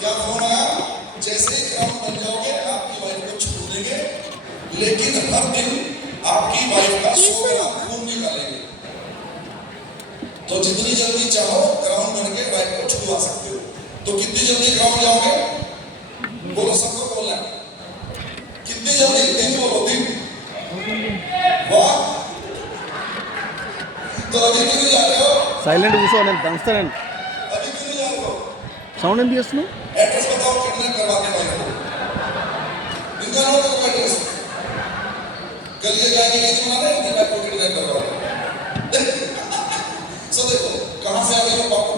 क्या फोन आया? जैसे ही ग्राउंड बन जाओगे आपकी वाइफ को छोड़ देंगे, लेकिन हर दिन आपकी वाइफ का 100 ग्राम खून निकालेंगे। तो जितनी जल्दी चाहो ग्राउंड बन के वाइफ को छुड़वा सकते हो। तो कितनी जल्दी ग्राउंड जाओगे? बोलो, सबको बोलना है। कितनी जल्दी? दिन बोलो, दिन। वाह, तो अभी क्यों नहीं जा रहे हो? సైలెంట్ కూర్చో, నేను దంచుతానండి. अभी क्यों नहीं जा रहे हो? సౌండ్ ఎందుకు చేస్తున్నావు? एड्रेस बताओ, किडनैप करवाते वाइफ को। इनका नाम तो एड्रेस कल ये जाएंगे, ये दिन माने इनकी वाइफ को किडनैप करवा रहे। सो देखो कहां से आ गए हो पापा।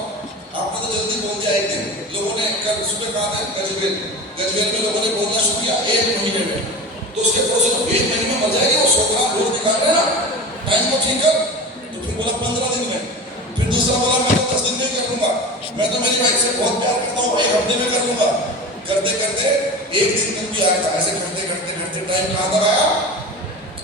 आपने तो जल्दी बोल दिया। एक दिन लोगों ने कल सुबह कहा था गजवेल में लोगों ने बोलना शुरू किया 1 महीने में। तो उसके पड़ोसी लोग 1 महीने में मर जाएंगे, वो 100 ग्राम रोज निकाल रहे हैं ना, टाइम को ठीक कर। तो फिर बोला 15 दिन में। फिर दूसरा बोला मैं तो 10 दिन में कर लूंगा, मैं तो मेरी वाइफ से बहुत प्यार करता हूँ, 1 हफ्ते में कर लूंगा। करते करते 1 दिन तक भी आया था। ऐसे करते करते करते टाइम कहां तक आया?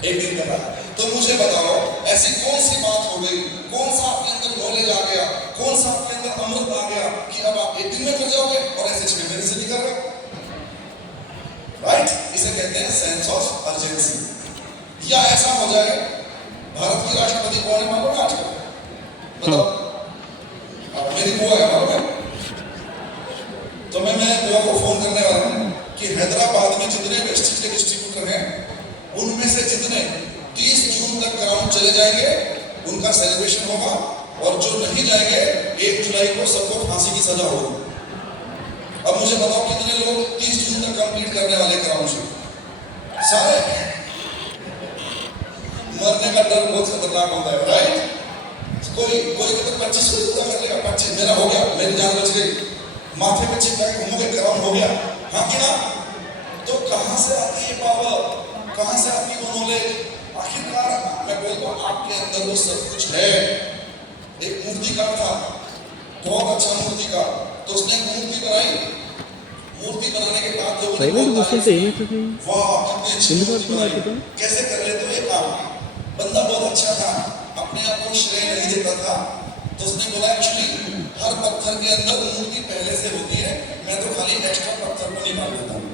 1 दिन तक आया। तो मुझे बताओ ऐसी कौन सी बात हो गई, कौन सा आपके अंदर नॉलेज आ गया, कौन सा आपके अंदर अमृत आ गया कि अब आप 1 दिन में कर जाओगे और ऐसे 6 महीने से नहीं कर रहे? राइट, इसे कहते हैं सेंस ऑफ अर्जेंसी। या ऐसा हो जाए, भारत की राष्ट्रपति कौन है मालूम है आजकल? बताओ। मेरी बुआ है मालूम है? तो मैं बुआ को फोन करने वाला हूं कि हैदराबाद में जितने वेस्टेज के डिस्ट्रीब्यूटर हैं उनमें से जितने 30 जून तक ग्राउंड चले जाएंगे उनका सेलिब्रेशन होगा, और जो नहीं जाएंगे 1 जुलाई को सबको फांसी की सजा होगी। अब मुझे बताओ कितने लोग 30 जून तक कंप्लीट करने वाले ग्राउंड से? सारे। मरने का डर बहुत खतरनाक होता है, राइट? कोई तो 25 को पूरा कर लेगा, 25 मेरा हो गया, मेरी जान बच गई, माथे पे चिपका के घूमोगे ग्राउंड हो गया, हाँ कि ना? तो कहां से आती है पावर, कहां से आती वो नॉलेज? आखिरकार मैं बोलता हूं आपके अंदर वो सब कुछ है। एक मूर्तिकार था, बहुत अच्छा मूर्तिकार, तो उसने एक मूर्ति बनाई। मूर्ति बनाने के बाद लोगों ने वाह कितनी अच्छी मूर्ति बनाई, कैसे कर लेते हो ये काम? बंदा बहुत अच्छा था, अपने आप को श्रेय नहीं देता था। तो उसने बोला एक्चुअली हर पत्थर के अंदर मूर्ति पहले से होती है, मैं तो खाली एक्स्ट्रा पत्थर को निकाल देता हूँ।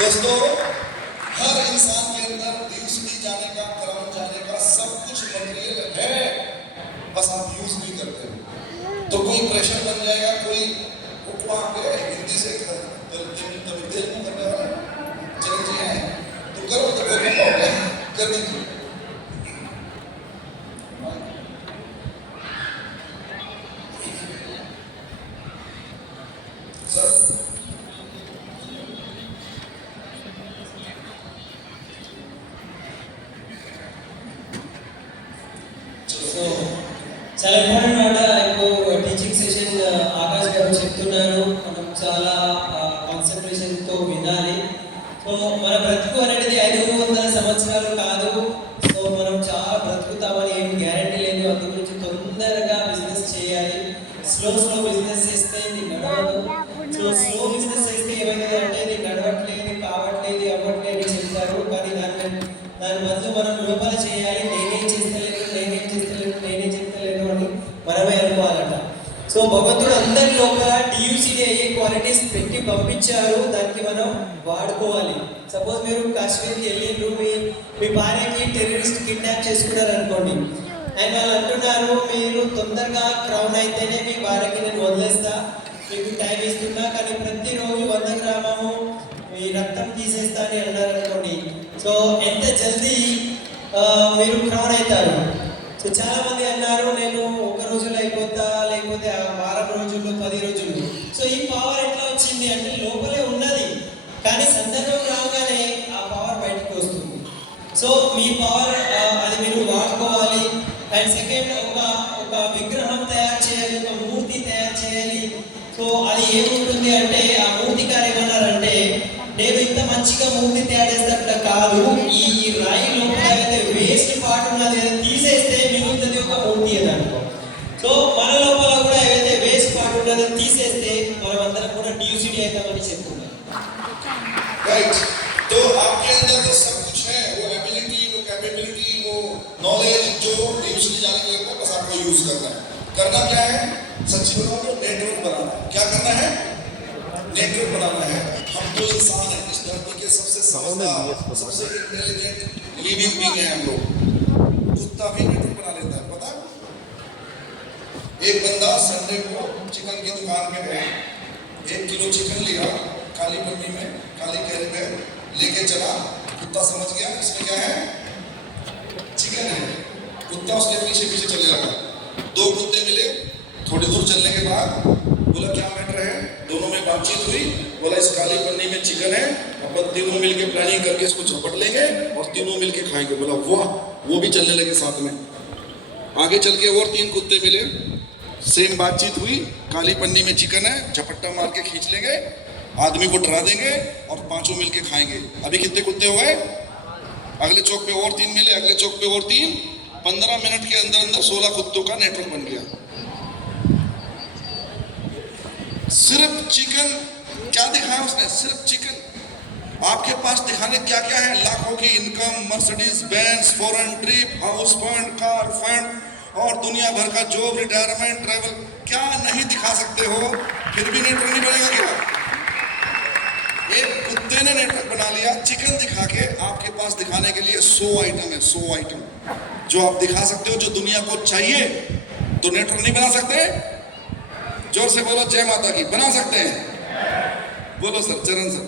दोस्तों, हर इंसान के अंदर ड्यूसिटी जाने का, ग्राउंड जाने का सब कुछ मटेरियल है, बस आप यूज नहीं करते हो। तो कोई प्रेशर बन जाएगा, कोई हिंदी से तेलुगु करने वाला चैलेंज है, तो करो तो कर दीजिए। सर చాలా ఇంపార్టెంట్ మాట ఇప్పుడు టీచింగ్ సెషన్ ఆకాష్ గారు చెప్తున్నారు. మనం చాలా కాన్సన్ట్రేషన్తో వినాలి. సో మన బ్రతుకు అనేది 500 సంవత్సరాలు కాదు. సో మనం చాలా బ్రతుకుతామని ఏం గ్యారంటీ లేదు. అందు గురించి తొందరగా బిజినెస్ చేయాలి. స్లో బిజినెస్ చేస్తే ఇది నడవదు. సో స్లో బిజినెస్ చేస్తే ఏమైందంటే ఇది నడవట్లేదు, కావట్లేదు, అవ్వట్లేదు చెప్తారు. కానీ దాని బదులు మనం లోపల చేయాలి. నేనేం చేస్తలేను అని మనమే అనుకోవాలట. సో భగవంతుడు అందరి లోపల డియూసిడి అయ్యే క్వాలిటీస్ పెట్టి పంపించారు, దానికి మనం వాడుకోవాలి. సపోజ్ మీరు కాశ్మీర్కి వెళ్ళిండ్రు, మీ భార్యకి టెర్రరిస్ట్ కిడ్నాప్ చేసుకున్నారు అనుకోండి, అండ్ వాళ్ళు అంటున్నారు మీరు తొందరగా క్రౌన్ అయితేనే మీ భార్యకి నేను వదిలేస్తా, మీకు టైం ఇస్తున్నా, కానీ ప్రతిరోజు 100 గ్రామము మీ రక్తం తీసేస్తా అని అన్నారు అనుకోండి. సో ఎంత జల్దీ మీరు క్రౌన్ అవుతారు. సో చాలా మంది అన్నారు నేను 1 రోజులో అయిపోతా, లేకపోతే 10 రోజుల్లో 10 రోజుల్లో. సో ఈ పవర్ ఎట్లా వచ్చింది అంటే లోపలే ఉన్నది, కానీ సందర్భం రాగానే ఆ పవర్ బయటకు వస్తుంది. సో మీ పవర్ అది మీరు వాడుకోవాలి. అండ్ సెకండ్, ఒక విగ్రహం తయారు చేయాలి, ఒక మూర్తి తయారు చేయాలి. సో అది ఏముంటుంది అంటే ఆ మూర్తికారు ఏమన్నారంటే నేను ఇంత మంచిగా మూర్తి తయారు చేస్తే కాదు, ఈ రాయి లోపల అయితే వేస్ట్ పార్ట్ ఉన్నది తీసేస్తే మిగులుతుంది ఒక మూర్తి అని అనుకో. సో మన లోపల కూడా ఏదైతే వేస్ట్ పార్ట్ ఉన్నదో తీసేస్తే మనం అందరం కూడా డ్యూసిటీ అవుతామని చెప్తున్నాం. राइट, तो आपके अंदर तो सब कुछ है, वो एबिलिटी, वो कैपेबिलिटी, वो नॉलेज जो ड्यूसिटी जाने के लिए बस आपको यूज करना है। करना क्या है? सच्ची बताओ तो नेटवर्क बनाना है। क्या करना है? नेटवर्क बनाना है। हम तो इंसान हैं, इस धरती के सबसे समझदार, सबसे इंटेलिजेंट लिविंग बीइंग हैं हम लोग। कुत्ता भी नेटवर्क बना लेता है, पता है? एक बंदा संडे को चिकन की दुकान में गया, 1 किलो चिकन लिया, काली पन्नी में, काली कैरी में लेके चला। कुत्ता समझ गया इसमें क्या है? चिकन है। कुत्ता उसके पीछे पीछे चलने लगा। 2 कुत्ते मिले, थोड़ी दूर चलने के बाद बोला क्या मैटर है? दोनों में बातचीत हुई। बोला इस काली पन्नी में चिकन है, अपन तीनों मिलके प्लानिंग करके इसको झपट लेंगे और तीनों मिलके खाएंगे। बोला वाह, वो भी चलने लगे साथ में। आगे चल के और 3 कुत्ते मिले, सेम बातचीत हुई, काली पन्नी में चिकन है, झपट्टा मार के खींच लेंगे, आदमी को डरा देंगे और 5 मिलके खाएंगे। अभी कितने कुत्ते हो गए? अगले चौक पे और 3 मिले, अगले चौक पे और 3। 15 मिनट के अंदर अंदर 16 कुत्तों का नेटवर्क बन गया। सिर्फ चिकन। क्या दिखाया उसने? सिर्फ चिकन। आपके पास दिखाने क्या क्या है? लाखों की income, Mercedes Benz, foreign trip, house fund, car fund और दुनिया भर का जॉब, रिटायरमेंट, ट्रैवल। क्या नहीं दिखा सकते हो? फिर भी नेटवर्क नहीं बनेगा क्या? एक कुत्ते ने नेटवर्क बना लिया चिकन दिखा के। आपके पास दिखाने के लिए 100 आइटम है, 100 आइटम जो आप दिखा सकते हो, जो दुनिया को चाहिए। तो नेटवर्क नहीं बना सकते? जोर से बोलो जय माता की। बना सकते हैं? बोलो सर, चरण सर।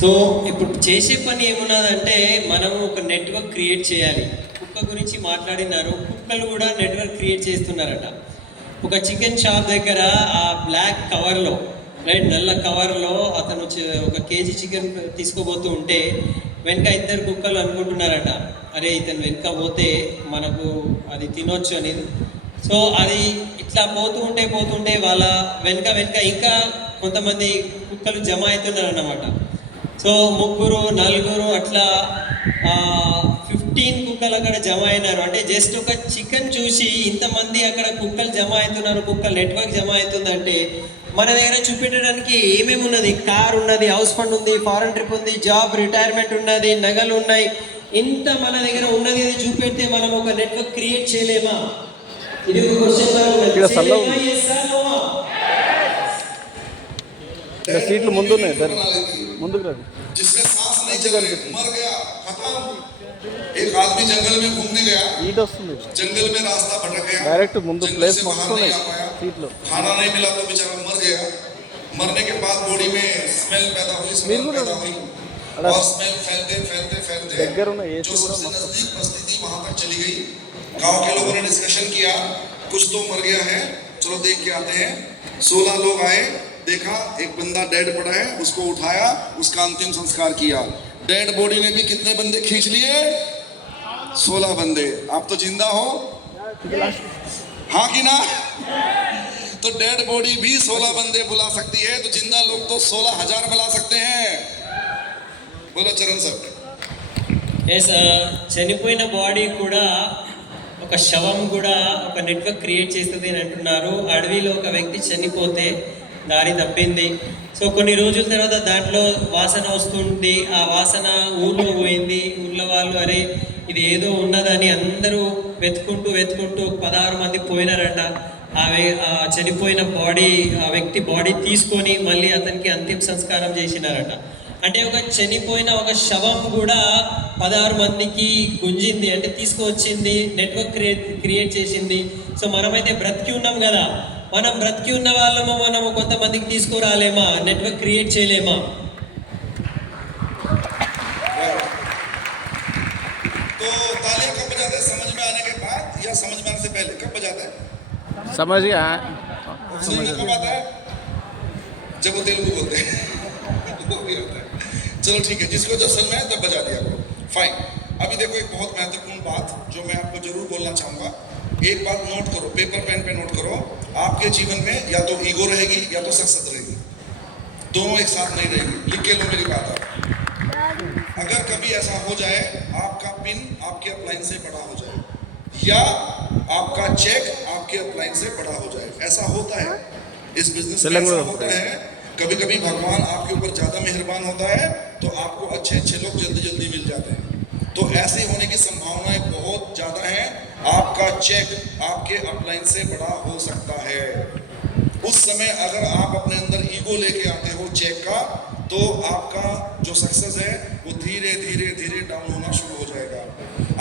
సో ఇప్పుడు చేసే పని ఏమున్నదంటే మనం ఒక నెట్వర్క్ క్రియేట్ చేయాలి. కుక్క గురించి మాట్లాడినారు, కుక్కలు కూడా నెట్వర్క్ క్రియేట్ చేస్తున్నారట. ఒక చికెన్ షాప్ దగ్గర ఆ బ్లాక్ కవర్లో, రైట్, నల్ల కవర్లో అతను ఒక కేజీ చికెన్ తీసుకోబోతూ ఉంటే వెనక 2 కుక్కలు అనుకుంటున్నారట, అరే ఇతను వెనక పోతే మనకు అది తినొచ్చు అనేది. సో అది ఇట్లా పోతుంటే వాళ్ళ వెనక ఇంకా కొంతమంది కుక్కలు జమ అవుతున్నారు అన్నమాట. సో 3, 4 అట్లా 15 కుక్కలు అక్కడ జమ అయినారు. అంటే జస్ట్ ఒక చికెన్ చూసి ఇంతమంది అక్కడ కుక్కలు జమ అవుతున్నారు, కుక్కల నెట్వర్క్ జమ అవుతుందంటే మన దగ్గర చూపెట్టడానికి ఏమేమి ఉన్నది? కార్ ఉన్నది, హౌస్ ఫండ్ ఉంది, ఫారెన్ ట్రిప్ ఉంది, జాబ్, రిటైర్మెంట్ ఉన్నది, నగలు ఉన్నాయి. ఇంత మన దగ్గర ఉన్నది అది చూపెడితే మనం ఒక నెట్వర్క్ క్రియేట్ చేయలేమా? ఇది ఒక క్వశ్చన్. సీట్లు ముందున్నాయి, ముందుకు రండి. जिसमें सांस नहीं चल रही, मर गया, खत्म। एक आदमी जंगल में घूमने गया, ఈట వస్తుంది जंगल में रास्ता भटक गया, డైరెక్ట్ ముందు जंगल ప్లేస్ से మస్తు बाहर ఉన్నాయి नहीं आ पाया, సీట్లు. खाना नहीं मिला तो बेचारा मर गया। मरने के बाद बॉडी में स्मेल पैदा हुई, स्मेल बिल्कुल। पैदा हुई अरे और स्मेल फैलते फैलते फैलते దగ్గర ఉన్న ఏసీ जो కూడా सबसे మస్తు. नजदीक बस्ती थी वहां तक चली गई। गांव के लोगों ने डिस्कशन किया, कुछ तो मर गया है, चलो देख के आते हैं। 16 लोग आए, देखा एक बंदा डेड पड़ा है, उसको उठाया, उसका अंतिम संस्कार किया। डेड बॉडी में भी कितने बंदे खींच लिए? 16 बंदे। आप तो जिंदा हो, हाँ कि ना? तो डेड बॉडी भी 16 बंदे बुला सकती है, तो जिंदा लोग तो 16,000 बुला सकते हैं। बोलो चरण सर। ఎస్, చనిపోయిన బాడీ కూడా, ఒక శవం కూడా ఒక నెట్వర్క్ క్రియేట్ చేస్తుంది అని అంటున్నారు. అడవిలో ఒక వ్యక్తి చనిపోతే దారి తప్పింది. సో కొన్ని రోజుల తర్వాత దాంట్లో వాసన వస్తుంది. ఆ వాసన ఊళ్ళో పోయింది. ఊళ్ళో వాళ్ళు అరే ఇది ఏదో ఉన్నదని అందరూ వెతుకుంటూ 16 మంది పోయినారట. ఆ చనిపోయిన బాడీ, ఆ వ్యక్తి బాడీ తీసుకొని మళ్ళీ అతనికి అంతిమ సంస్కారం చేసినారట. అంటే ఒక చనిపోయిన ఒక శవం కూడా 16 మందికి గుంజింది, అంటే తీసుకువచ్చింది, నెట్వర్క్ క్రియేట్ చేసింది. సో మనమైతే బ్రతికి ఉన్నాం కదా, మనం బ్రతికి ఉన్న వాళ్ళము మనము కొంతమందికి తీసుకురాలేమా? నెట్వర్క్ క్రియేట్ చేయలేమా? तो तालियां कब बजाते हैं? समझ में आने के बाद या समझ में आने से पहले? कब बजाते हैं? समझ गया. समझ में कब आता है? जब वो तेलुगु बोलते हैं वो भी होता है। चलो ठीक है, जिसको जब समझ में आए तब बजा दिया करो, फाइन। अभी देखो एक बहुत महत्वपूर्ण बात जो मैं आपको जरूर बोलना चाहूँगा। एक बात नोट करो, पेपर पेन पे नोट करो। आपके जीवन में या तो ईगो रहेगी या तो सक्सेस रहेगी, दोनों एक साथ नहीं रहेगी। लिख के लो मेरी बात। अगर कभी ऐसा हो जाए आपका पिन आपके अपलाइन से बड़ा हो जाए या आपका चेक आपके अपलाइन से बड़ा हो जाए, ऐसा होता है इस बिजनेस में, ऐसा होता है। कभी कभी भगवान आपके ऊपर ज़्यादा मेहरबान होता है तो आपको अच्छे अच्छे लोग जल्दी जल्दी मिल जाते हैं। तो ऐसे होने की संभावनाएं बहुत चेक आपके अपलाइन से बड़ा हो सकता है। उस समय अगर आप अपने अंदर ईगो लेके आते हो चेक का, तो आपका जो सक्सेस है वो धीरे धीरे धीरे डाउन होना शुरू हो जाएगा।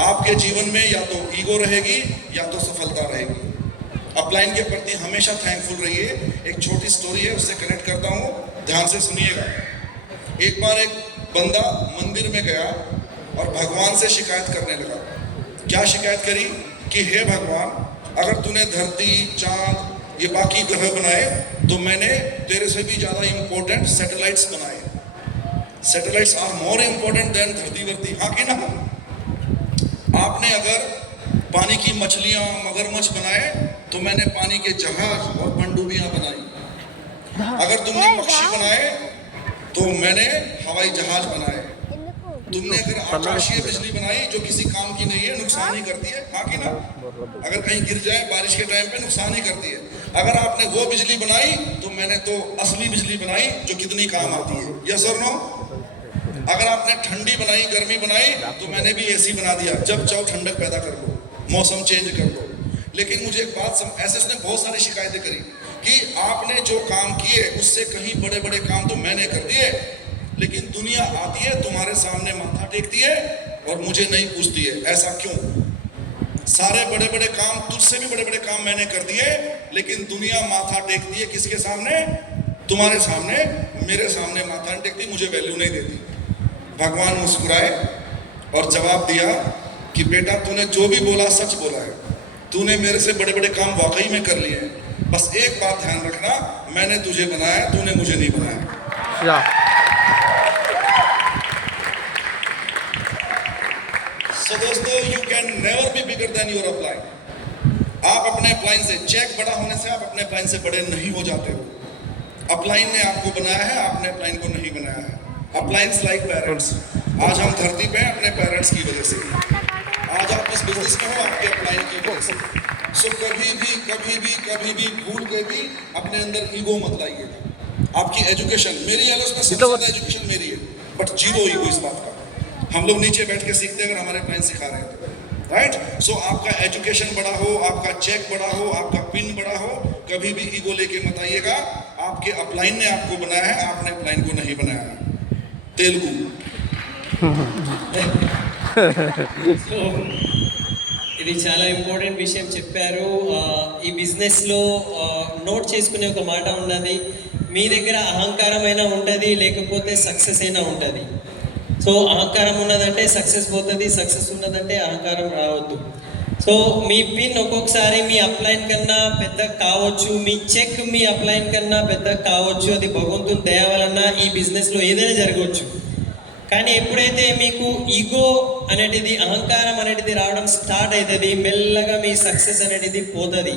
आपके जीवन में या तो ईगो रहेगी या तो सफलता रहेगी। अपलाइन के प्रति हमेशा थैंकफुल रहिए। एक छोटी स्टोरी है, उससे कनेक्ट करता हूँ, ध्यान से सुनिएगा। एक बार एक बंदा मंदिर में गया और भगवान से शिकायत करने लगा। क्या शिकायत करी कि हे भगवान, अगर तूने धरती, चांद, ये बाकी ग्रह बनाए तो मैंने तेरे से भी ज़्यादा इंपॉर्टेंट सैटेलाइट्स बनाए। Satellites are more important than धरती वर्ती, हाँ कि ना? आपने अगर पानी की मछलियाँ, मगरमच्छ बनाए तो मैंने पानी के जहाज और पनडुब्बियाँ बनाई। अगर तुमने पक्षी बनाए तो मैंने हवाई जहाज बनाए। तुमने अगर आकाशीय बिजली बनाई जो किसी काम की नहीं है, नुकसान ही करती है, हाँ कि ना? अगर कहीं गिर जाए बारिश के टाइम पे नुकसान ही करती है। अगर आपने वो बिजली बनाई तो मैंने तो असली बिजली बनाई जो कितनी काम आती है। यस और नो? अगर आपने ठंडी बनाई, गर्मी बनाई, तो मैंने भी एसी बना दिया, जब चाहो ठंडक पैदा कर लो, मौसम चेंज कर लो। लेकिन मुझे एक बात ऐसे उसने बहुत सारी शिकायतें करी कि आपने जो काम किए उससे कहीं बड़े बड़े काम तो मैंने कर दिए, लेकिन दुनिया आती है तुम्हारे सामने माथा टेकती है और मुझे नहीं पूछती है, ऐसा क्यों? सारे बड़े बड़े काम, तुझसे भी बड़े बड़े काम मैंने कर दिए, लेकिन दुनिया माथा टेकती है किसके सामने? तुम्हारे सामने। मेरे सामने माथा नहीं टेकती, मुझे वैल्यू नहीं देती। भगवान मुस्कुराए और जवाब दिया कि बेटा, तूने जो भी बोला सच बोला है। तूने मेरे से बड़े बड़े काम वाकई में कर लिए हैं, बस एक बात ध्यान रखना, मैंने तुझे बनाया, तूने मुझे नहीं बनाया। So दोस्तों, you can never be bigger than your upline। आप अपने अपलाइन से, चेक बड़ा होने से आप अपने अपलाइन से बड़े नहीं हो जाते हो। अपलाइन ने आपको बनाया है, आपने अपलाइन को नहीं बनाया है। अपलाइंस लाइक पेरेंट्स। आज हम धरती पे हैं अपने पेरेंट्स की वजह से। आज आप इस बिजनेस में हो आपके अपलाइन की वजह से। सो कभी भी भूल के भी अपने अंदर ईगो मत लाइएगा। आपकी एजुकेशन, मेरी एलओएस में सबसे ज़्यादा एजुकेशन मेरी है, बट जीरो ईगो इस बात का। हम लोग नीचे बैठ के सीखते हैं, अगर हमारे अपलाइन सिखा रहे हैं तो, राइट? सो आपका एजुकेशन बड़ा हो, आपका चेक बड़ा हो, आपका पिन बड़ा हो, कभी भी ईगो लेके मत आइएगा। आपके अपलाइन ने आपको बनाया है, आपने अपलाइन को नहीं बनाया है। तेलुगु ఇది చాలా ఇంపార్టెంట్ విషయం చెప్పారు. ఈ బిజినెస్లో నోట్ చేసుకునే ఒక మాట ఉన్నది, మీ దగ్గర అహంకారమైనా ఉంటుంది, లేకపోతే సక్సెస్ అయినా ఉంటుంది. సో అహంకారం ఉన్నదంటే సక్సెస్ పోతుంది, సక్సెస్ ఉన్నదంటే అహంకారం రావద్దు. సో మీ పిన్ ఒక్కొక్కసారి మీ అప్లైన్ కన్నా పెద్ద కావచ్చు, మీ చెక్ మీ అప్లైన్ కన్నా పెద్ద కావచ్చు. అది భగవంతుని దయ వలన ఈ బిజినెస్లో ఏదైనా జరగవచ్చు. కానీ ఎప్పుడైతే మీకు ఈగో అనేటిది, అహంకారం అనేటిది రావడం స్టార్ట్ అవుతుంది, మెల్లగా మీ సక్సెస్ అనేటిది పోతుంది,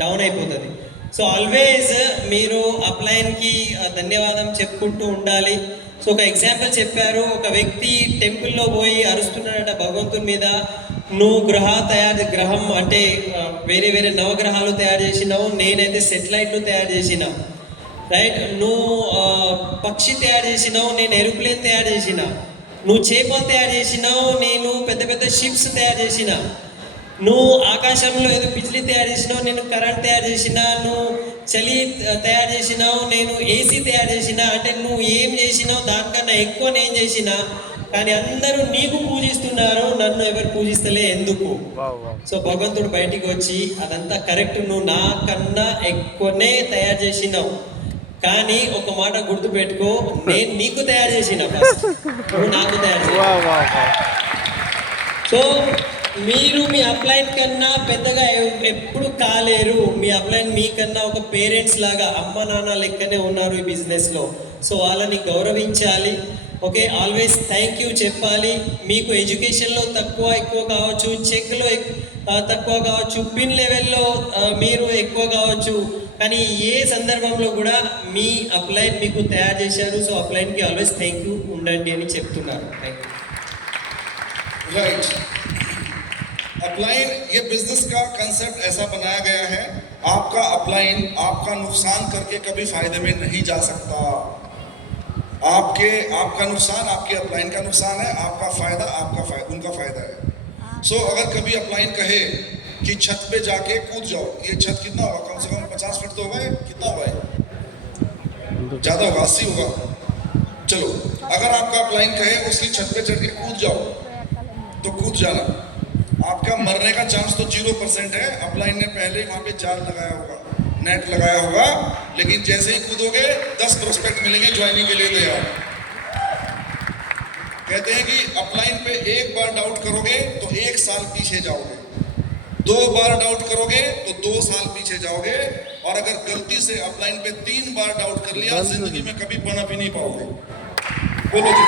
డౌన్ అయిపోతుంది. సో ఆల్వేస్ మీరు అప్లైన్కి ధన్యవాదం చెప్పుకుంటూ ఉండాలి. సో ఒక ఎగ్జాంపుల్ చెప్పారు, ఒక వ్యక్తి టెంపుల్లో పోయి అరుస్తున్నాడట భగవంతుని మీద, నువ్వు గ్రహం అంటే వేరే వేరే నవగ్రహాలు తయారు చేసినావు, నేనైతే సెటిలైట్లు తయారు చేసిన, రైట్? నువ్వు పక్షి తయారు చేసినావు, నేను ఏరోప్లేన్ తయారు చేసిన, నువ్వు చేపలు తయారు చేసినావు, నేను పెద్ద పెద్ద షిప్స్ తయారు చేసిన, నువ్వు ఆకాశంలో ఏదో బిజ్లీ తయారు చేసినావు, నేను కరెంట్ తయారు చేసిన, నువ్వు చలి తయారు చేసినావు, నేను ఏసీ తయారు చేసిన. అంటే నువ్వు ఏం చేసినావు దానికన్నా ఎక్కువ నేను చేసిన, కానీ అందరూ నీకు పూజిస్తున్నారు, నన్ను ఎవరు పూజిస్తలే, ఎందుకు? సో భగవంతుడు బయటికి వచ్చి, అదంతా కరెక్ట్, నువ్వు నాకన్నా ఎక్కువనే తయారు చేసినావు, కానీ ఒక మాట గుర్తుపెట్టుకో, నేను నీకు తయారు చేసిన, ఫస్ట్ నువ్వు నాకు తయారు చేసిన. సో మీరు మీ అప్లైన్ కన్నా పెద్దగా ఎప్పుడు కాలేరు. మీ అప్లైన్ మీకన్నా ఒక పేరెంట్స్ లాగా, అమ్మ నాన్న లెక్కనే ఉన్నారు ఈ బిజినెస్లో. సో వాళ్ళని గౌరవించాలి. ఓకే, ఆల్వేస్ థ్యాంక్ యూ చెప్పాలి. మీకు ఎడ్యుకేషన్లో తక్కువ ఎక్కువ కావచ్చు, చెక్లో తక్కువ కావచ్చు, పిన్ లెవెల్లో మీరు ఎక్కువ కావచ్చు, కానీ ఏ సందర్భంలో కూడా మీ అప్లైన్ మీకు తయారు చేశారు. సో అప్లైన్కి ఆల్వేస్ థ్యాంక్ యూ ఉండండి అని చెప్తున్నారు. Thank you. राइट। अपलाइन, ये बिजनेस का कंसेप्ट ऐसा बनाया गया है, आपका अपलाइन आपका नुकसान करके कभी फायदे में नहीं जा सकता। आपका नुकसान आपके अपलाइन का नुकसान है, आपका फायदा उनका फायदा है। सो अगर कभी अपलाइन कहे कि छत पे जाके कूद जाओ। ये छत कितना होगा, कम से कम 50 फीट तो होगा, ये कितना होगा, ये ज्यादा होगा, 80 होगा। चलो अगर आपका अपलाइन कहे उसकी छत पे चढ़ के कूद जाओ तो कूद जाना, आपका मरने का चांस तो 0% है। अपलाइन ने पहले ही वहां पे जाल लगाया होगा, नेट लगाया होगा, लेकिन जैसे ही कूदोगे 10 प्रोस्पेक्ट मिलेंगे ज्वाइनिंग के लिए तैयार। कहते हैं कि अपलाइन पे एक बार डाउट करोगे तो 1 साल पीछे जाओगे, 2 बार डाउट करोगे तो 2 साल पीछे जाओगे, और अगर गलती से अपलाइन पे 3 बार डाउट कर लिया जिंदगी में कभी बना भी नहीं पाओगे। बोलो जी,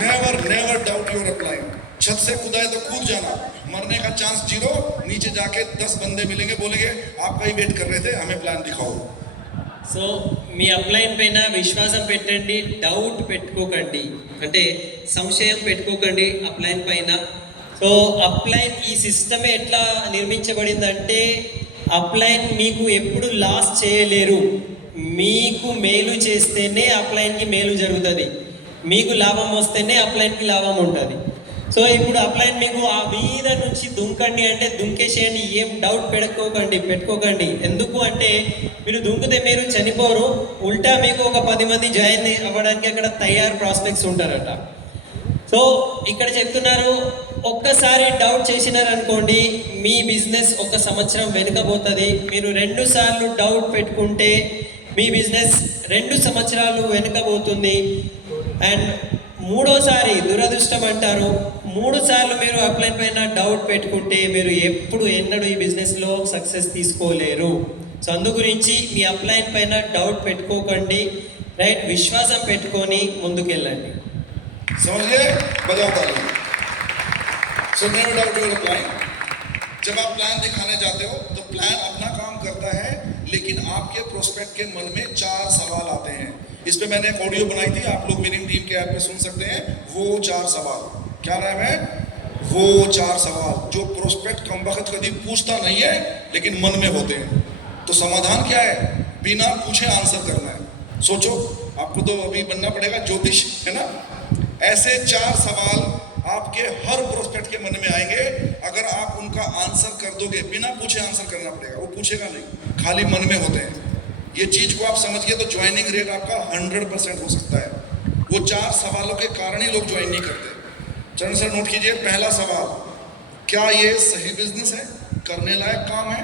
नेवर डाउट योर अपलाइन। छत से कूदा है तो कूद जाना, मरने का चांस 0। नीचे जाके 10 बंदे मिलेंगे, बोलेंगे आपका ही वेट कर रहे थे, हमें प्लान दिखाओ। సో మీ అప్లైన్ పైన విశ్వాసం పెట్టండి, డౌట్ పెట్టుకోకండి, అంటే సంశయం పెట్టుకోకండి అప్లైన్ పైన. సో అప్లైన్ ఈ సిస్టమ్ ఎట్లా నిర్మించబడిందంటే అప్లైన్ మీకు ఎప్పుడు లాస్ చేయలేరు. మీకు మేలు చేస్తేనే అప్లైన్కి మేలు జరుగుతుంది, మీకు లాభం వస్తేనే అప్లైన్కి లాభం ఉంటుంది. సో ఇప్పుడు అప్లైన్ మీకు ఆ మీద నుంచి దుంకండి అంటే దుంకేసేయండి, ఏం డౌట్ పెట్టుకోకండి. ఎందుకు అంటే మీరు దుంకితే మీరు చనిపోరు, ఉల్టా మీకు ఒక 10 మంది జాయిన్ అవ్వడానికి అక్కడ తయారు ప్రాస్పెక్ట్స్ ఉంటారట. సో ఇక్కడ చెప్తున్నారు, ఒక్కసారి డౌట్ చేసినారనుకోండి మీ బిజినెస్ 1 సంవత్సరం వెనుకపోతుంది. మీరు 2 సార్లు డౌట్ పెట్టుకుంటే మీ బిజినెస్ 2 సంవత్సరాలు వెనుకబోతుంది. అండ్ 3వసారి దురదృష్టం అంటారు, 3 సార్లు మీరు అప్లైన్ పైన డౌట్ పెట్టుకుంటే మీరు ఎన్నడూ ఈ బిజినెస్లో సక్సెస్ తీసుకోలేరు. సో అందు గురించి మీ అప్లైన్ పైన డౌట్ పెట్టుకోకండి, రైట్, విశ్వాసం పెట్టుకొని ముందుకెళ్ళండి. समझिए, बजाओ ताली। So never doubt your plan. जब आप प्लान दिखाने जाते हो तो प्लान अपना काम करता है, लेकिन आपके प्रोस्पेक्ट के मन में 4 सवाल आते हैं। इस पे मैंने एक ऑडियो बनाई थी, आप लोग विनिंग टीम के ऐप पे सुन सकते हैं। वो 4 सवाल, क्या नाम है, वो 4 सवाल जो प्रोस्पेक्ट कम वक्त कभी पूछता नहीं है लेकिन मन में होते हैं। तो समाधान क्या है, बिना पूछे आंसर करना है। सोचो, आपको तो अभी बनना पड़ेगा ज्योतिष, है ना। ऐसे 4 सवाल आपके हर प्रोस्पेक्ट के मन में आएंगे, अगर आप उनका आंसर कर दोगे, बिना पूछे आंसर करना पड़ेगा, वो पूछेगा नहीं, खाली मन में होते हैं। ये चीज को आप समझ गए तो ज्वाइनिंग रेट आपका 100% हो सकता है। वो 4 सवालों के कारण ही लोग ज्वाइन नहीं करते। चरण सर नोट कीजिए, पहला सवाल, क्या ये सही बिजनेस है, करने लायक काम है।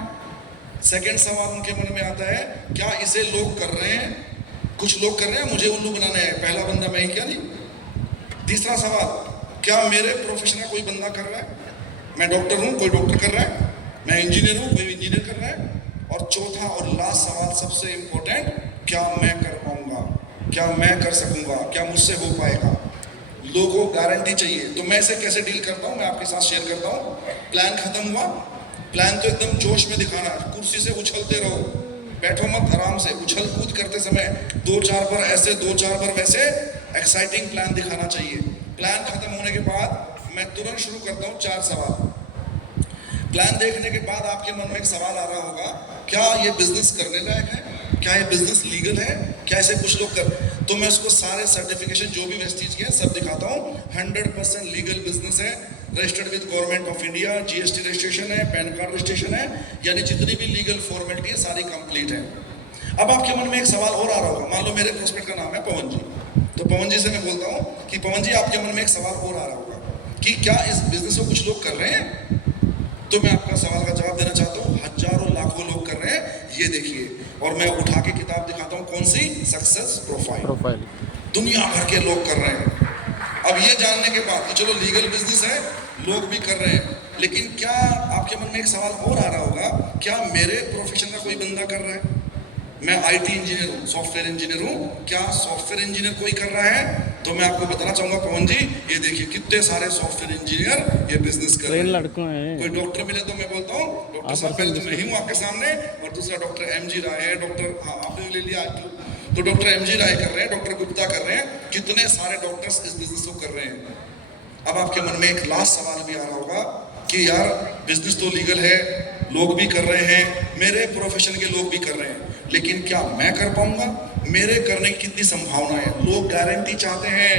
सेकंड सवाल उनके मन में आता है, क्या इसे लोग कर रहे हैं, कुछ लोग कर रहे हैं, मुझे उल्लू बनाना है, पहला बंदा मैं ही क्या नहीं। तीसरा सवाल, क्या मेरे प्रोफेशन का कोई बंदा कर रहा है, मैं डॉक्टर हूं कोई डॉक्टर कर रहा है, मैं इंजीनियर हूं कोई इंजीनियर कर रहा है। और चौथा और लास्ट सवाल सबसे इंपॉर्टेंट, क्या मैं कर पाऊंगा, क्या मैं कर सकूंगा, क्या मुझसे हो पाएगा। लोगों को गारंटी चाहिए। तो मैं इसे कैसे डील करता हूं, मैं आपके साथ शेयर करता हूं। प्लान खत्म हुआ, प्लान तो एकदम जोश में दिखाना, कुर्सी से उछलते रहो, बैठो मत, आराम से उछल कूद करते समय 2-4 बार ऐसे 2-4 बार वैसे एक्साइटिंग प्लान दिखाना चाहिए। प्लान खत्म होने के बाद मैं तुरंत शुरू करता हूं 4 सवाल। प्लान देखने के बाद आपके मन में एक सवाल आ रहा होगा, क्या ये बिजनेस करने लायक है, क्या ये बिजनेस लीगल है, क्या ऐसे कुछ लोग कर। तो मैं उसको सारे सर्टिफिकेशन जो भी वेस्टीज के हैं सब दिखाता हूँ। 100% लीगल बिजनेस है, registered with government of India, GST registration है, पैन कार्ड रजिस्ट्रेशन है, यानी जितनी भी लीगल फॉर्मेलिटी है सारी कंप्लीट है। अब आपके मन में एक सवाल और आ रहा होगा, मान लो मेरे प्रोस्पेक्ट का नाम है पवन जी, तो पवन जी से मैं बोलता हूँ कि पवन जी आपके मन में एक सवाल और आ रहा होगा कि क्या इस बिजनेस को कुछ लोग कर रहे हैं। तो मैं आपका सवाल का जवाब देना चाहता हूँ, हजारों लाखों लोग कर रहे हैं, ये देखिए। और मैं उठा के किताब दिखाता हूँ, कौन सी, सक्सेस प्रोफाइल। दुनिया भर के लोग कर रहे हैं। अब ये जानने के बाद कि चलो लीगल बिजनेस है, लोग भी कर रहे हैं, लेकिन क्या आपके मन में एक सवाल और आ रहा होगा, क्या मेरे प्रोफेशन का कोई बंदा कर रहा है। मैं IT इंजीनियर हूँ, सॉफ्टवेयर इंजीनियर हूँ, क्या सॉफ्टवेयर इंजीनियर कोई कर रहा है। तो मैं आपको बताना चाहूंगा पवन जी, ये देखिए कितने सारे सॉफ्टवेयर इंजीनियर ये बिजनेस कर रहे हैं। कोई डॉक्टर मिले तो मैं बोलता हूँ डॉक्टर साहब, पहले तो मैं ही हूँ आपके सामने, और दूसरा डॉक्टर MG राय है, डॉक्टर, हाँ आपने ले लिया तो डॉक्टर MG राय कर रहे हैं, डॉक्टर गुप्ता कर रहे हैं, कितने सारे डॉक्टर्स इस बिजनेस को कर रहे हैं। अब आपके मन में एक लास्ट सवाल भी आ रहा होगा कि यार बिजनेस तो लीगल है, लोग भी कर रहे हैं, मेरे प्रोफेशन के लोग भी कर रहे हैं, लेकिन क्या मैं कर पाऊंगा, मेरे करने की कितनी संभावना है। लोग गारंटी चाहते हैं।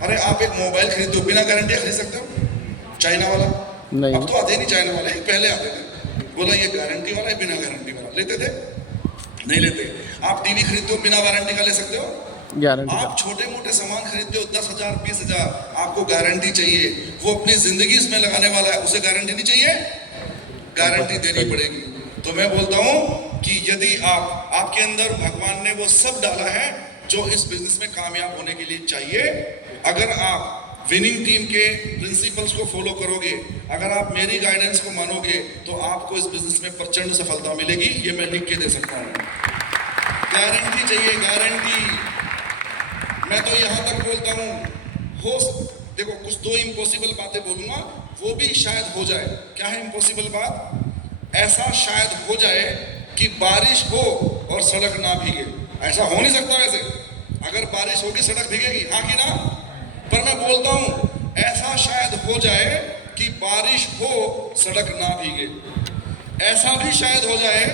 अरे आप एक मोबाइल खरीदो, बिना गारंटी खरीद सकते हो, चाइना वाला नहीं। अब तो आते नहीं चाइना वाले, पहले आते थे। बोला ये गारंटी वाला है, बिना गारंटी वाला लेते थे? नहीं लेते। आप टीवी खरीदते हो बिना वारंटी का ले सकते हो? गारंटी आप छोटे मोटे सामान खरीदते हो 10,000 20,000, आपको गारंटी चाहिए। वो अपनी जिंदगी इसमें लगाने वाला है, उसे गारंटी नहीं चाहिए? गारंटी देनी पड़ेगी। तो मैं बोलता हूं कि यदि आपके अंदर भगवान ने वो सब डाला है जो इस बिजनेस में कामयाब होने के लिए चाहिए, अगर आप विनिंग टीम के प्रिंसिपल्स को फॉलो करोगे, अगर आप मेरी गाइडेंस को मानोगे, तो आपको इस बिजनेस में प्रचंड सफलता मिलेगी। ये मैं लिख के दे सकता हूँ। गारंटी चाहिए, गारंटी। मैं तो यहां तक बोलता हूं, देखो कुछ दो इम्पॉसिबल बातें बोलूंगा, वो भी शायद हो जाए। क्या है इम्पॉसिबल बात? ऐसा शायद हो जाए कि बारिश हो और सड़क ना भीगे। ऐसा हो नहीं सकता वैसे। अगर बारिश होगी सड़क भीगेगी, हाँ कि ना? पर मैं बोलता हूं ऐसा शायद हो जाए कि बारिश हो सड़क ना भीगे। ऐसा भी शायद हो जाए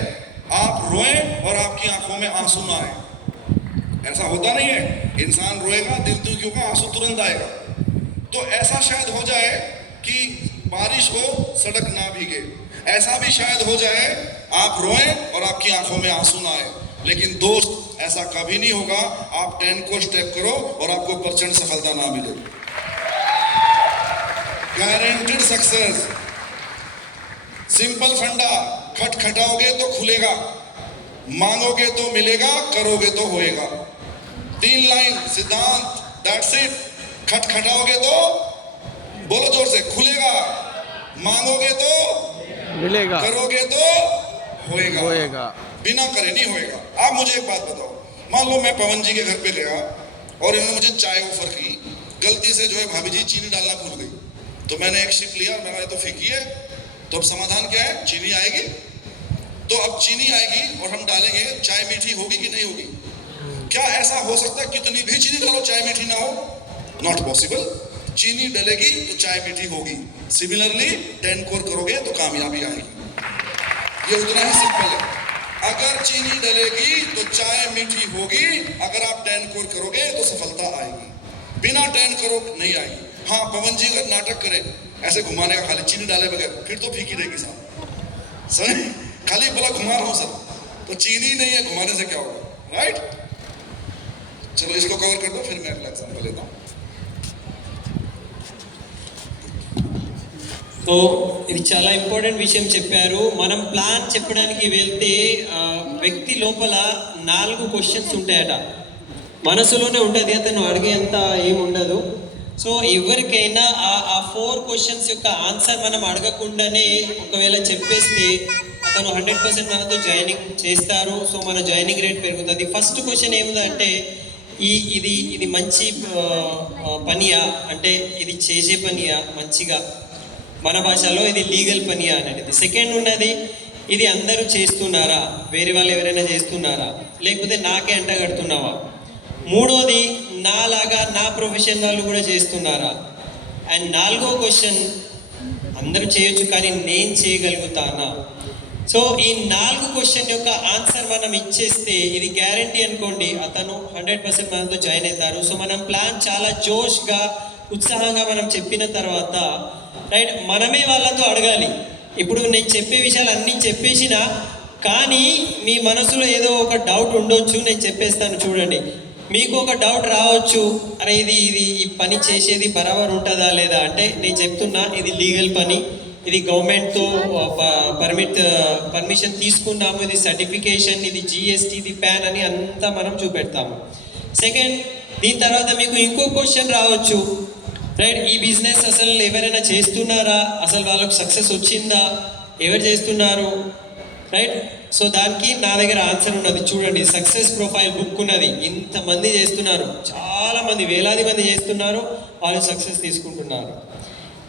आप रोएं और आपकी आंखों में आंसू ना आए। ऐसा होता नहीं है, इंसान रोएगा, दिल दुखी होगा, आंसू तुरंत आएगा। तो ऐसा शायद हो जाए कि बारिश हो सड़क ना भीगे। ऐसा भी शायद हो जाए आप रोएं और आपकी आंखों में आंसू ना आए। लेकिन दोस्त, ऐसा कभी नहीं होगा। आप 10 को स्टेप करो और आपको प्रचंड सफलता ना मिले। गारंटेड सक्सेस, सिंपल फंडा। खटखटाओगे तो खुलेगा, मांगोगे तो मिलेगा, करोगे तो होएगा। 3 लाइन सिद्धांत, दैट्स इट। खटखटाओगे तो, बोलो जोर से, खुलेगा, मांगोगे तो मिलेगा, करोगे तो होएगा। बिना करे नहीं होएगा। आप मुझे एक बात बताओ, मान लो मैं पवन जी के घर पे गया और इन्होंने मुझे चाय ऑफर की। गलती से जो है भाभी जी चीनी डालना भूल गई, तो मैंने एक सिप लिया, मैंने कहा तो फीकी है। तो अब समाधान क्या है? चीनी आएगी। तो अब चीनी आएगी और हम डालेंगे, चाय मीठी होगी कि नहीं होगी? क्या ऐसा हो सकता है कितनी भी चीनी डालो चाय मीठी ना हो? Not possible. चीनी डलेगी तो चाय मीठी होगी। सिमिलरली 10 कोर करोगे तो कामयाबी आएगी। ये उतना ही सिंपल है। अगर चीनी डलेगी तो चाय मीठी होगी, अगर आप 10 कोर करोगे तो सफलता आएगी। बिना 10 करोड़ नहीं आएगी। हाँ, पवन जी अगर नाटक करें ऐसे घुमाने का, खाली चीनी डाले बगैर, फिर तो फीकी रहेगी साहब। सही, खाली बोला घुमा रहा हूं सर, तो चीनी नहीं है, घुमाने से क्या होगा? राइट? चलो इसको कवर कर दो, फिर मैं अगला एग्जाम्पल लेता हूं। సో ఇది చాలా ఇంపార్టెంట్ విషయం చెప్పారు. మనం ప్లాన్ చెప్పడానికి వెళ్తే వ్యక్తి లోపల 4 క్వశ్చన్స్ ఉంటాయట. మనసులోనే ఉంటుంది, అతను అడిగేంత ఏముండదు. సో ఎవరికైనా ఆ 4 క్వశ్చన్స్ యొక్క ఆన్సర్ మనం అడగకుండానే ఒకవేళ చెప్పేస్తే అతను 100% మనతో జాయినింగ్ చేస్తారు. సో మన జాయినింగ్ రేట్ పెరుగుతుంది. ఫస్ట్ క్వశ్చన్ ఏముందంటే, ఇది మంచి పనియా, అంటే ఇది చేసే పనియా మంచిగా, మన భాషలో ఇది లీగల్ పనియా అనేది. సెకండ్ ఉన్నది, ఇది అందరూ చేస్తున్నారా, వేరే వాళ్ళు ఎవరైనా చేస్తున్నారా, లేకపోతే నాకే అంటగడుతున్నావా. మూడోది, నాలాగా నా ప్రొఫెషన్ వాళ్ళు కూడా చేస్తున్నారా. అండ్ 4వ క్వశ్చన్, అందరూ చేయొచ్చు కానీ నేను చేయగలుగుతానా. సో ఈ 4 క్వశ్చన్ యొక్క ఆన్సర్ మనం ఇచ్చేస్తే ఇది గ్యారంటీ అనుకోండి, అతను 100% మనతో జాయిన్ అవుతారు. సో మనం ప్లాన్ చాలా జోష్గా, ఉత్సాహంగా మనం చెప్పిన తర్వాత రైట్, మనమే వాళ్ళతో అడగాలి. ఇప్పుడు నేను చెప్పే విషయాలు అన్నీ చెప్పేసినా కానీ మీ మనసులో ఏదో ఒక డౌట్ ఉండొచ్చు. నేను చెప్పేస్తాను చూడండి. మీకు ఒక డౌట్ రావచ్చు, అరే ఈ పని చేసేది బరాబర్ ఉంటుందా లేదా అంటే, నేను చెప్తున్నా ఇది లీగల్ పని, ఇది గవర్నమెంట్తో పర్మిషన్ తీసుకున్నాము, ఇది సర్టిఫికేషన్, ఇది జిఎస్టీ, ఇది ప్యాన్ అని అంతా మనం చూపెడతాము. సెకండ్, దీని తర్వాత మీకు ఇంకో క్వశ్చన్ రావచ్చు, రైట్, ఈ బిజినెస్ అసలు ఎవరైనా చేస్తున్నారా, అసలు వాళ్ళకు సక్సెస్ వచ్చిందా, ఎవరు చేస్తున్నారు, రైట్. సో దానికి నా దగ్గర ఆన్సర్ ఉన్నది. చూడండి, సక్సెస్ ప్రొఫైల్ బుక్ ఉన్నది. ఇంతమంది చేస్తున్నారు, చాలామంది, వేలాది మంది చేస్తున్నారు, వాళ్ళు సక్సెస్ తీసుకుంటున్నారు.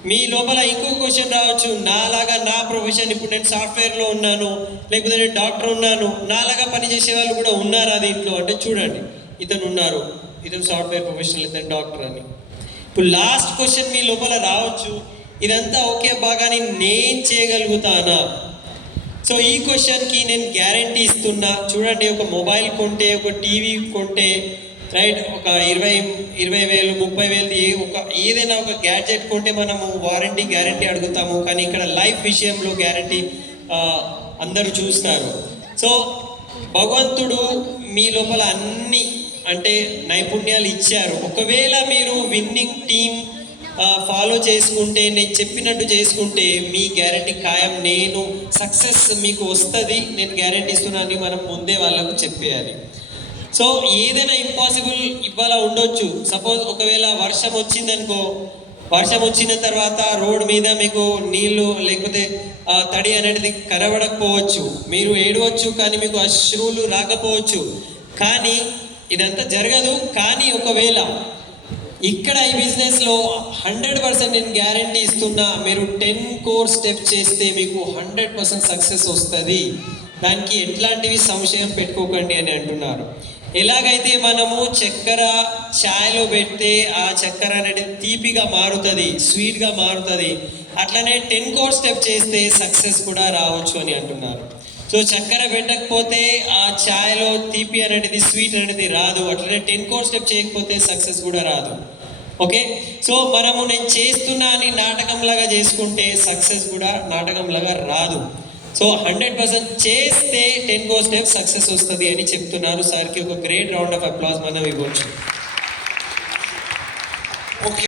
మీ లోపల ఇంకో క్వశ్చన్ రావచ్చు, నాలాగా నా ప్రొఫెషన్, ఇప్పుడు నేను సాఫ్ట్వేర్లో ఉన్నాను, లేకపోతే నేను డాక్టర్ ఉన్నాను, నాలాగా పనిచేసే వాళ్ళు కూడా ఉన్నారా దీంట్లో అంటే, చూడండి ఇతను ఉన్నారు, ఇతను సాఫ్ట్వేర్ ప్రొఫెషనల్, ఇతను డాక్టర్ అని. ఇప్పుడు లాస్ట్ క్వశ్చన్ మీ లోపల రావచ్చు, ఇదంతా ఓకే బాగానే నేను చేయగలుగుతానా. సో ఈ క్వశ్చన్కి నేను గ్యారంటీ ఇస్తున్నా. చూడండి, ఒక మొబైల్ కొంటే, ఒక టీవీ కొంటే రైట్, ఒక 20,000 30,000 ఏదైనా ఒక గ్యాడ్జెట్ కొంటే మనము వారంటీ గ్యారంటీ అడుగుతాము, కానీ ఇక్కడ లైఫ్ విషయంలో గ్యారంటీ అందరూ చూస్తారు. సో భగవంతుడు మీ లోపల అన్ని అంటే నైపుణ్యాలు ఇచ్చారు. ఒకవేళ మీరు విన్నింగ్ టీమ్ ఫాలో చేసుకుంటే, నేను చెప్పినట్టు చేసుకుంటే మీ గ్యారంటీ ఖాయం. నేను సక్సెస్ మీకు వస్తుంది, నేను గ్యారంటీ ఇస్తున్నాను మనం ముందే వాళ్ళకు చెప్పేయాలి. సో ఏదైనా ఇంపాసిబుల్ ఇవాళ ఉండొచ్చు. సపోజ్ ఒకవేళ వర్షం వచ్చిందనుకో, వర్షం వచ్చిన తర్వాత రోడ్ మీద మీకు నీళ్లు లేకపోతే తడి అనేది కనబడకపోవచ్చు, మీరు ఏడవచ్చు కానీ మీకు అశ్రువులు రాకపోవచ్చు, కానీ ఇదంతా జరగదు. కానీ ఒకవేళ ఇక్కడ ఈ బిజినెస్లో 100% నేను గ్యారంటీ ఇస్తున్నా, మీరు 10 కోర్ స్టెప్ చేస్తే మీకు 100% సక్సెస్ వస్తుంది. దానికి ఎట్లాంటివి సంశయం పెట్టుకోకండి అని అంటున్నారు. ఎలాగైతే మనము చక్కెర ఛాయ్లో పెడితే ఆ చక్కెర అనేది తీపిగా మారుతుంది, స్వీట్గా మారుతుంది, అట్లనే 10 కోర్ స్టెప్ చేస్తే సక్సెస్ కూడా రావచ్చు అని అంటున్నారు. సో చక్కెర పెట్టకపోతే ఆ ఛాయ్లో తీపి అనేది స్వీట్ అనేది రాదు, అట్లనే 10 కోర్ స్టెప్ చేయకపోతే సక్సెస్ కూడా రాదు. ఓకే, సో మనము నేను చేస్తున్నా అని నాటకంలాగా చేసుకుంటే సక్సెస్ కూడా నాటకంలాగా రాదు. సో 100% చేస్తే 10 కోర్ స్టెప్ సక్సెస్ వస్తుంది అని చెప్తున్నారు. సార్కి ఒక గ్రేట్ రౌండ్ ఆఫ్ అప్లాజ్ మనం ఇవ్వచ్చు. ఓకే.